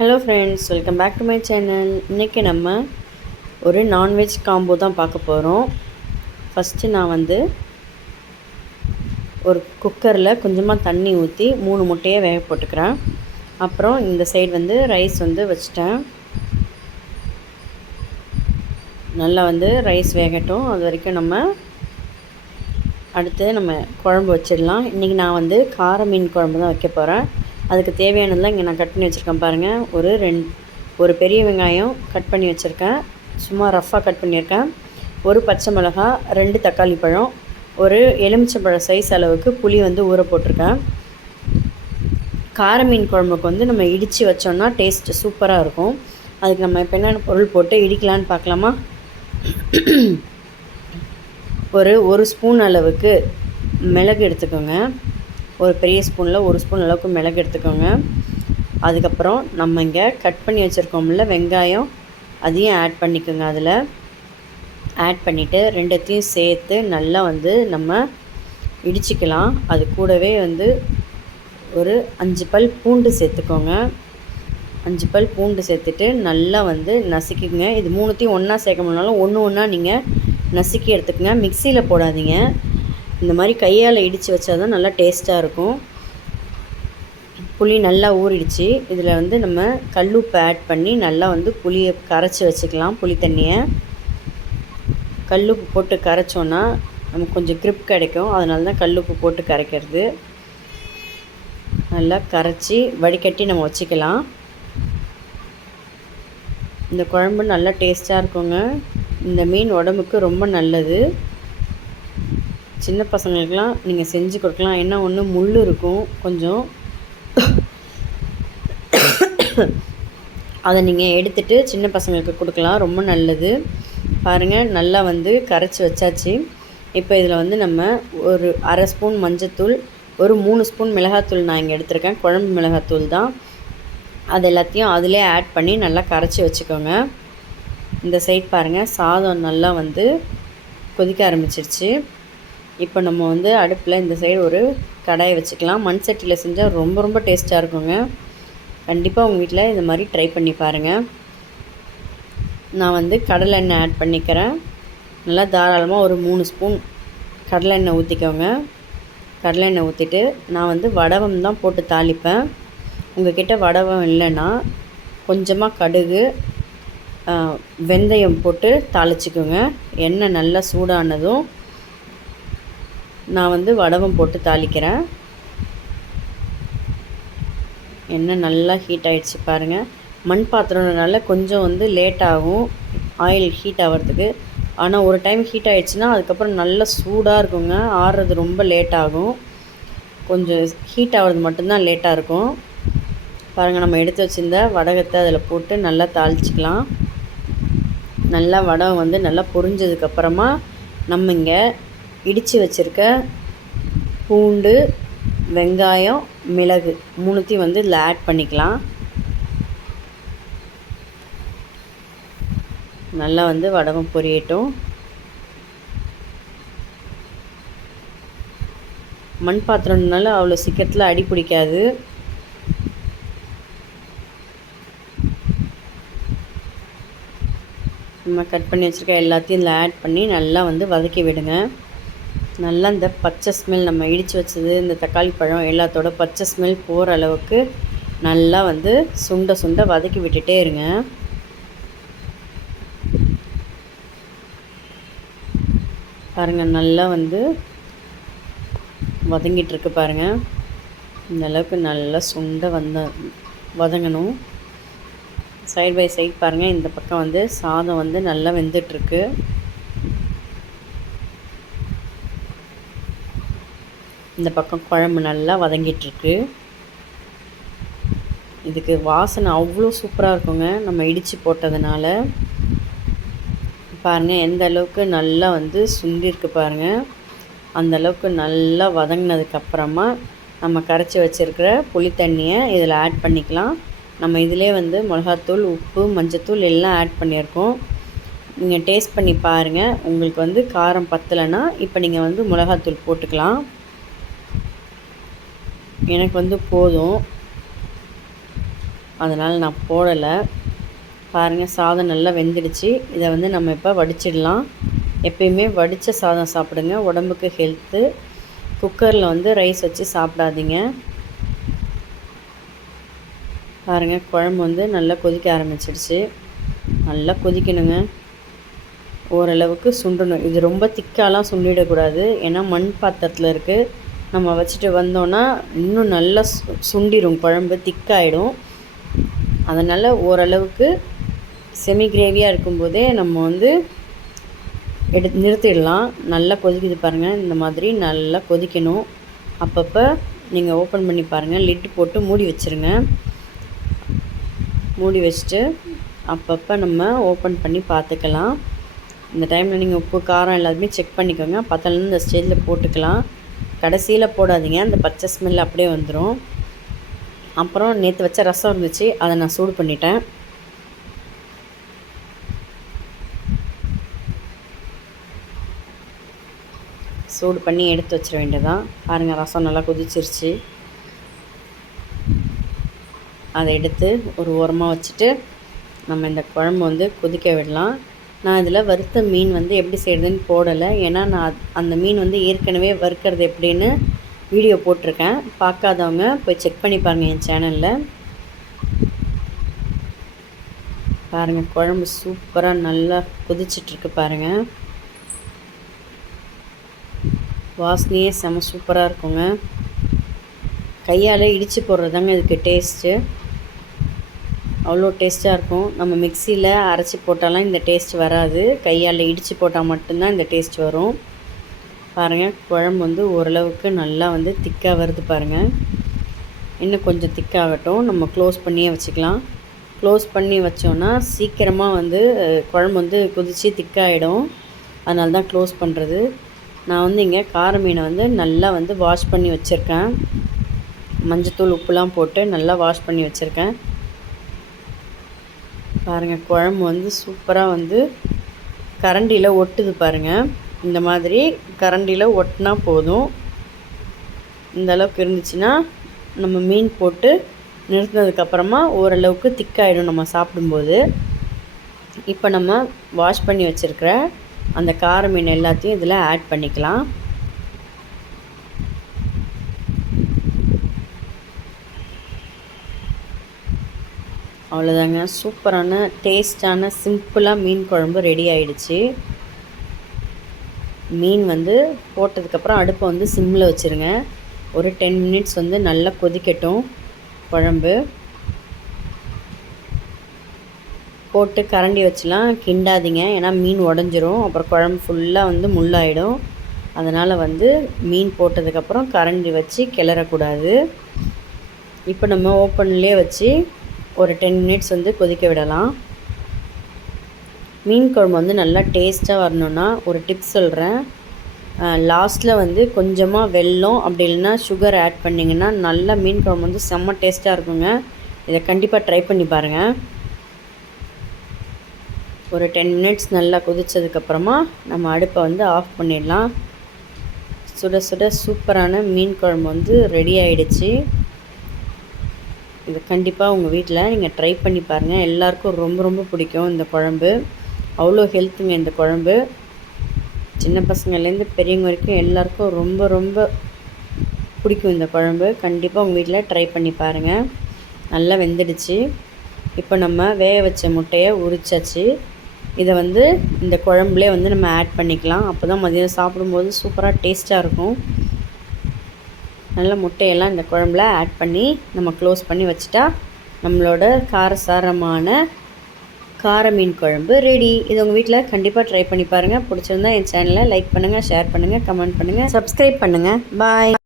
Hello friends welcome back to my channel இன்றைக்கி நம்ம ஒரு நான்வெஜ் காம்போ தான் பார்க்க போகிறோம் ஃபஸ்ட்டு நான் வந்து ஒரு குக்கரில் கொஞ்சமாக தண்ணி ஊற்றி மூணு முட்டையை வேக போட்டுக்கிறேன். அப்புறம் இந்த சைடு வந்து ரைஸ் வந்து வச்சிட்டேன். நல்லா வந்து ரைஸ் வேகட்டும். அது வரைக்கும் நம்ம அடுத்து நம்ம குழம்பு வச்சிடலாம். இன்றைக்கி நான் வந்து கார மீன் குழம்பு தான் வைக்க போகிறேன் அதுக்கு தேவையானதெல்லாம் இங்கே நான் கட் பண்ணி வச்சுருக்கேன் பாருங்கள் ஒரு ரெண்டு ஒரு பெரிய வெங்காயம் கட் பண்ணி வச்சுருக்கேன். சும்மா ரஃப்பாக கட் பண்ணியிருக்கேன். ஒரு பச்சை மிளகா ரெண்டு தக்காளி பழம் ஒரு எலுமிச்சம்பழம் சைஸ் அளவுக்கு புளி வந்து ஊற போட்டிருக்கேன். கார மீன் குழம்புக்கு வந்து நம்ம இடித்து வச்சோன்னா டேஸ்ட்டு சூப்பராக இருக்கும். அதுக்கு நம்ம இப்போ என்னென்ன பொருள் போட்டு இடிக்கலான்னு பார்க்கலாமா? ஒரு ஒரு ஸ்பூன் அளவுக்கு மிளகு எடுத்துக்கோங்க. ஒரு பெரிய ஸ்பூனில் ஒரு ஸ்பூன் அளவுக்கு மிளகு எடுத்துக்கோங்க. அதுக்கப்புறம் நம்ம இங்கே கட் பண்ணி வச்சுருக்கோம்ல வெங்காயம் அதையும் ஆட் பண்ணிக்கோங்க அதில். ஆட் பண்ணிவிட்டு ரெண்டுத்தையும் சேர்த்து நல்லா வந்து நம்ம இடிச்சிக்கலாம். அது கூடவே வந்து ஒரு அஞ்சு பல் பூண்டு சேர்த்துக்கோங்க. அஞ்சு பல் பூண்டு சேர்த்துட்டு நல்லா வந்து நசுக்கிங்க இது மூணுத்தையும் ஒன்றா சேர்க்க முடியனாலும் ஒன்று ஒன்றா நீங்கள் நசுக்கி எடுத்துக்கோங்க. மிக்சியில் போடாதீங்க. இந்த மாதிரி கையால் இடித்து வச்சா தான் நல்லா டேஸ்ட்டாக இருக்கும். புளி நல்லா ஊறிடுச்சு. இதில் வந்து நம்ம கல்லுப்பு ஆட் பண்ணி நல்லா வந்து புளியை கரைச்சி வச்சுக்கலாம் புளி தண்ணியை. கல்லுப்பு போட்டு கரைச்சோன்னா நமக்கு கொஞ்சம் க்ரிப் கிடைக்கும். அதனால தான் கல்லுப்பு போட்டு கரைக்கிறது. நல்லா கரைச்சி வடிகட்டி நம்ம வச்சுக்கலாம். இந்த குழம்பு நல்லா டேஸ்ட்டாக இருக்குங்க. இந்த மீன் உடம்புக்கு ரொம்ப நல்லது. சின்ன பசங்களுக்கெலாம் நீங்கள் செஞ்சு கொடுக்கலாம். என்ன ஒன்று முள் இருக்கும். கொஞ்சம் அதை நீங்கள் எடுத்துகிட்டு சின்ன பசங்களுக்கு கொடுக்கலாம். ரொம்ப நல்லது. பாருங்கள் நல்லா வந்து கரைச்சி வச்சாச்சு. இப்போ இதில் வந்து நம்ம ஒரு அரை ஸ்பூன் மஞ்சத்தூள் ஒரு மூணு ஸ்பூன் மிளகாத்தூள் நான் இங்கே எடுத்திருக்கேன். குழம்பு மிளகாத்தூள் தான். அது எல்லாத்தையும் அதிலே ஆட் பண்ணி நல்லா கரைச்சி வச்சுக்கோங்க. இந்த சைட் பாருங்கள் சாதம் நல்லா வந்து கொதிக்க ஆரம்பிச்சிருச்சு. இப்போ நம்ம வந்து அடுப்பில் இந்த சைடு ஒரு கடாயை வச்சுக்கலாம். மண் சட்டியில் செஞ்சால் ரொம்ப ரொம்ப டேஸ்ட்டாக இருக்குங்க. கண்டிப்பாக உங்கள் வீட்டில் இந்த மாதிரி ட்ரை பண்ணி பாருங்கள் நான் வந்து கடலை எண்ணெய் ஆட் பண்ணிக்கிறேன். நல்லா தாராளமாக ஒரு மூணு ஸ்பூன் கடலை எண்ணெய் ஊற்றிக்கோங்க கடலை எண்ணெய் ஊற்றிட்டு நான் வந்து வடவம் தான் போட்டு தாளிப்பேன். உங்கள்கிட்ட வடவம் இல்லைன்னா கொஞ்சமாக கடுகு வெந்தயம் போட்டு தாளிச்சிக்கோங்க. எண்ணெய் நல்லா சூடானதும் நான் வந்து வடவம் போட்டு தாளிக்கிறேன். எண்ணெய் நல்லா ஹீட் ஆகிடுச்சு பாருங்கள் மண் பாத்திரம்னால கொஞ்சம் வந்து லேட் ஆகும். ஆயில் ஹீட் ஆகிறதுக்கு ஆனால் ஒரு டைம் ஹீட் ஆகிடுச்சுன்னா அதுக்கப்புறம் நல்லா சூடாக இருக்குங்க. ஆறுறது ரொம்ப லேட் ஆகும். கொஞ்சம் ஹீட் ஆகிறது மட்டும்தான் லேட்டாக இருக்கும். பாருங்கள் நம்ம எடுத்து வச்சுருந்த வடகத்தை அதில் போட்டு நல்லா தாளிச்சிக்கலாம். நல்லா வடம் வந்து நல்லா பொரிஞ்சதுக்கப்புறமா நம்ம இங்கே இடித்து வச்சுருக்க பூண்டு வெங்காயம் மிளகு மூணுத்தையும் வந்து இதில் ஆட் பண்ணிக்கலாம். நல்லா வந்து வடகம் பொரியட்டும். மண் பாத்திரம்னால அவ்வளோ சீக்கிரத்தில் அடி பிடிக்காது. நம்ம கட் பண்ணி வச்சுருக்க எல்லாத்தையும் இதில் ஆட் பண்ணி நல்லா வந்து வதக்கி விடுங்க. நல்லா இந்த பச்சை ஸ்மெல் நம்ம இடித்து வச்சது இந்த தக்காளி பழம் எல்லாத்தோட பச்சை ஸ்மெல் போகிற அளவுக்கு நல்லா வந்து சுண்ட சுண்ட வதக்கி விட்டுட்டே இருங்க. பாருங்கள் நல்லா வந்து வதங்கிட்டுருக்கு பாருங்கள் இந்த அளவுக்கு நல்லா சுண்ட வந்த வதங்கணும். சைட் பை சைட் பாருங்கள் இந்த பக்கம் வந்து சாதம் வந்து நல்லா வெந்துட்டுருக்கு இந்த பக்கம் குழம்பு நல்லா வதங்கிட்டுருக்கு. இதுக்கு வாசனை அவ்வளோ சூப்பராக இருக்குங்க. நம்ம இடித்து போட்டதுனால. பாருங்கள் எந்த அளவுக்கு நல்லா வந்து சுண்டிருக்கு பாருங்கள் அந்த அளவுக்கு நல்லா வதங்கினதுக்கப்புறமா நம்ம கரைச்சி வச்சுருக்கிற புளி தண்ணியை இதில் ஆட் பண்ணிக்கலாம். நம்ம இதிலே வந்து மிளகாத்தூள் உப்பு மஞ்சத்தூள் எல்லாம் ஆட் பண்ணியிருக்கோம். நீங்கள் டேஸ்ட் பண்ணி பாருங்கள் உங்களுக்கு வந்து காரம் பத்தலைன்னா இப்போ நீங்கள் வந்து மிளகாத்தூள் போட்டுக்கலாம். எனக்கு வந்து போதும். அதனால் நான் போடலை. பாருங்கள் சாதம் நல்லா வெந்துடுச்சு. இதை வந்து நம்ம இப்போ வடிச்சிடலாம். எப்பயுமே வடித்த சாதம் சாப்பிடுங்க. உடம்புக்கு ஹெல்த்து குக்கரில் வந்து ரைஸ் வச்சு சாப்பிடாதீங்க. பாருங்கள் குழம்பு வந்து நல்லா கொதிக்க ஆரம்பிச்சிடுச்சு. நல்லா கொதிக்கணுங்க. ஓரளவுக்கு சுண்டணும். இது ரொம்ப திக்காலாம் சுண்டிடக்கூடாது. ஏன்னா மண் பாத்திரத்தில் இருக்குது நம்ம வச்சுட்டு வந்தோன்னா இன்னும் நல்லா சுண்டிடும் குழம்பு திக்காயிடும். அதனால் ஓரளவுக்கு செமி கிரேவியாக இருக்கும்போதே நம்ம வந்து எடு நிறுத்திடலாம். நல்லா கொதிக்குது பாருங்கள் இந்த மாதிரி நல்லா கொதிக்கணும். அப்பப்போ நீங்கள் ஓப்பன் பண்ணி பாருங்கள் லிட்டு போட்டு மூடி வச்சுருங்க. மூடி வச்சுட்டு அப்பப்போ நம்ம ஓப்பன் பண்ணி பார்த்துக்கலாம் இந்த டைமில் நீங்கள் உப்பு காரம் எல்லாத்தையுமே செக் பண்ணிக்கோங்க. பத்தலன்னு இந்த ஸ்டேஜில் போட்டுக்கலாம். கடைசியில் போடாதீங்க. அந்த பச்சை ஸ்மெல் அப்படியே வந்துடும் அப்புறம் நேற்று வச்ச ரசம் இருந்துச்சு அதை நான் சூடு பண்ணிட்டேன். சூடு பண்ணி எடுத்து வச்சிட வேண்டியதான் பாருங்கள் ரசம் நல்லா கொதிச்சிருச்சு. அதை எடுத்து ஒரு ஓரமாக வச்சுட்டு நம்ம இந்த குழம்பு வந்து கொதிக்க விடலாம். நான் இதில் வறுத்த மீன் வந்து எப்படி செய்கிறதுன்னு போடலை. ஏன்னா நான் அந்த மீன் வந்து ஏற்கனவே வறுக்கிறது எப்படின்னு வீடியோ போட்டிருக்கேன். பார்க்காதவங்க போய் செக் பண்ணி பாருங்கள் என் சேனலில். பாருங்கள் குழம்பு சூப்பராக நல்லா கொதிச்சிட்ருக்கு பாருங்கள் வாசனையே செம சூப்பராக இருக்குங்க. கையால் இடித்து போடுறதாங்க இதுக்கு டேஸ்ட்டு. அவ்வளோ டேஸ்ட்டாக இருக்கும். நம்ம மிக்சியில் அரைச்சி போட்டாலாம் இந்த டேஸ்ட் வராது. கையால் இடித்து போட்டால் மட்டும்தான் இந்த டேஸ்ட் வரும். பாருங்கள் குழம்பு வந்து ஓரளவுக்கு நல்லா வந்து திக்காக வருது பாருங்கள் இன்னும் கொஞ்சம் திக்காகட்டும். நம்ம க்ளோஸ் பண்ணியே வச்சுக்கலாம். க்ளோஸ் பண்ணி வச்சோன்னா சீக்கிரமாக வந்து குழம்பு வந்து குதித்து திக்காகிடும் அதனால தான் க்ளோஸ் பண்ணுறது நான் வந்து இங்கே கார மீனை வந்து நல்லா வந்து வாஷ் பண்ணி வச்சுருக்கேன். மஞ்சத்தூள் உப்புலாம் போட்டு நல்லா வாஷ் பண்ணி வச்சுருக்கேன். பாருங்கள் குழம்பு வந்து சூப்பராக வந்து கரண்டியில் ஒட்டுது பாருங்கள் இந்த மாதிரி கரண்டியில் ஒட்டினா போதும். இந்த அளவுக்கு இருந்துச்சுன்னா நம்ம மீன் போட்டு நிறுத்தினதுக்கப்புறமா ஓரளவுக்கு திக்காயிடும் நம்ம சாப்பிடும்போது. இப்போ நம்ம வாஷ் பண்ணி வச்சுருக்கிற அந்த கார மீன் எல்லாத்தையும் இதில் ஆட் பண்ணிக்கலாம். அவ்வளோதாங்க. சூப்பரான டேஸ்டான சிம்பிளாக மீன் குழம்பு ரெடி ஆயிடுச்சு. மீன் வந்து போட்டதுக்கப்புறம் அடுப்பை வந்து சிம்மில் வச்சுருங்க. ஒரு டென் மினிட்ஸ் வந்து நல்லா கொதிக்கட்டும் குழம்பு. போட்டு கரண்டி வச்சுலாம் கிண்டாதீங்க. ஏன்னா மீன் உடஞ்சிரும். அப்புறம் குழம்பு ஃபுல்லாக வந்து முள்ளாயிடும். அதனால் வந்து மீன் போட்டதுக்கப்புறம் கரண்டி வச்சு கிளறக்கூடாது. இப்போ நம்ம ஓப்பன்லேயே வச்சு ஒரு டென் மினிட்ஸ் வந்து கொதிக்க விடலாம். மீன் குழம்பு வந்து நல்லா டேஸ்ட்டாக வரணுன்னா ஒரு டிப்ஸ் சொல்கிறேன் லாஸ்ட்டில் வந்து கொஞ்சமாக வெல்லம் அப்படி இல்லைன்னா சுகர் ஆட் பண்ணிங்கன்னா நல்லா மீன் குழம்பு வந்து செம்ம டேஸ்ட்டாக இருக்குங்க. இதை கண்டிப்பாக ட்ரை பண்ணி பாருங்கள் ஒரு டென் மினிட்ஸ் நல்லா கொதித்ததுக்கப்புறமா நம்ம அடுப்பை வந்து ஆஃப் பண்ணிடலாம். சுட சுட சூப்பரான மீன் குழம்பு வந்து ரெடி ஆகிடுச்சு இது கண்டிப்பாக உங்கள் வீட்டில் நீங்கள் ட்ரை பண்ணி பாருங்கள் எல்லாருக்கும் ரொம்ப ரொம்ப பிடிக்கும் இந்த குழம்பு. அவ்வளோ ஹெல்த்துங்க இந்த குழம்பு. சின்ன பசங்கள்லேருந்து பெரியவங்க வரைக்கும் எல்லாருக்கும் ரொம்ப ரொம்ப பிடிக்கும் இந்த குழம்பு. கண்டிப்பாக உங்கள் வீட்டில் ட்ரை பண்ணி பாருங்கள் நல்லா வெந்துடுச்சு. இப்போ நம்ம வேக வச்ச முட்டையை உரிச்சாச்சு. இதை வந்து இந்த குழம்புலேயே வந்து நம்ம ஆட் பண்ணிக்கலாம். அப்போ தான் மதியம் சாப்பிடும்போது சூப்பராக டேஸ்ட்டாக இருக்கும். நல்ல முட்டையெல்லாம் இந்த குழம்புல ஆட் பண்ணி நம்ம க்ளோஸ் பண்ணி வச்சுட்டா நம்மளோட காரசாரமான கார மீன் குழம்பு ரெடி இது உங்கள் வீட்டில் கண்டிப்பாக ட்ரை பண்ணி பாருங்கள் பிடிச்சிருந்தா என் சேனலை லைக் பண்ணுங்கள் ஷேர் பண்ணுங்கள் கமெண்ட் பண்ணுங்கள் சப்ஸ்கிரைப் பண்ணுங்கள் பாய்